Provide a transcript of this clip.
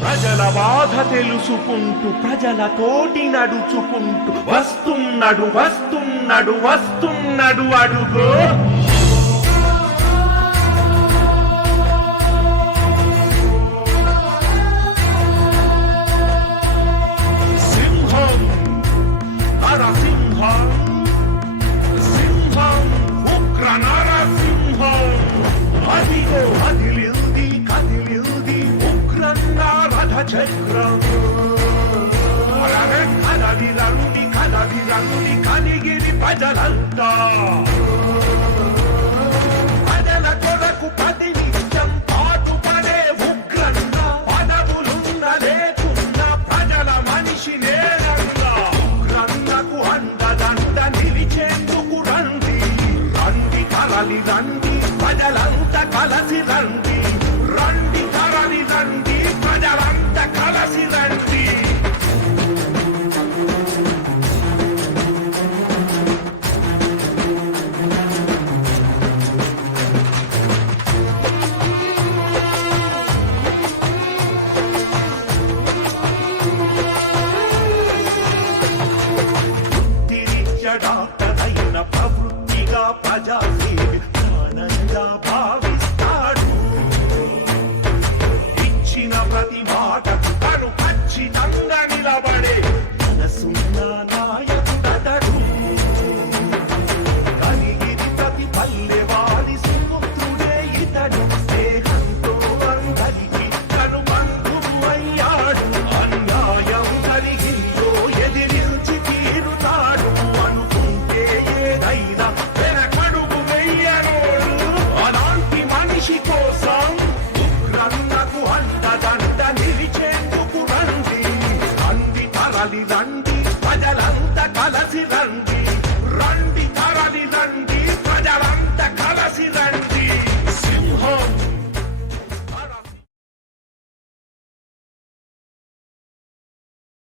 ప్రజల బాధ తెలుసుకుంటూ ప్రజలతోటి నడుచుకుంటూ వస్తున్నాడు వస్తున్నాడు వస్తున్నాడు అడుగు సింహం నరసింహం సింహం ఉగ్ర నరసింహం అదిగో కదిలింది కదిలింది ఉగ్రంగా రథ చక్రం కదలిరండి కదలిరండి కదిగిరి ప్రజలంతా ప్రజల కొరకు ప్రతి నిత్యం పాటుపడే ఉగ్రంగా పదవులున్న లేకున్న ప్రజల మనిషి నేరంగా ఉగ్రంగకు అండదండ నిలిచేందుకు రండి రండి కలలి రండి ప్రజలంతా కలసి రండి రండి కలలి రండి ప్రజలంతా కలసి రండి డాక్టరైన ప్రవృత్తిగా ప్రజాసేవి ప్రాణంగా భావిస్తాడు ఇచ్చిన ప్రతి మాటకు తను ఖచ్చితంగా నిలబడే మనసున్న నాయకుడతడు కలిగిరి ప్రతి పల్లెవాడి సుపుత్రుడే ఇతడు స్నేహంతో అందరికీ తను బంధువు అయ్యాడు అన్యాయం కలిగిందో ఎదిరించి తీరుతాడు అనుకుంటే ఏదైనా వెనకడుగు వెయ్యనోడు అలాంటి మనిషి కోసం ఉగ్రన్నకు అండదండ నిలిచేందుకు రండి రండి తరలి రండి ప్రజలంతా కలసి రండి రండి తరలి రండి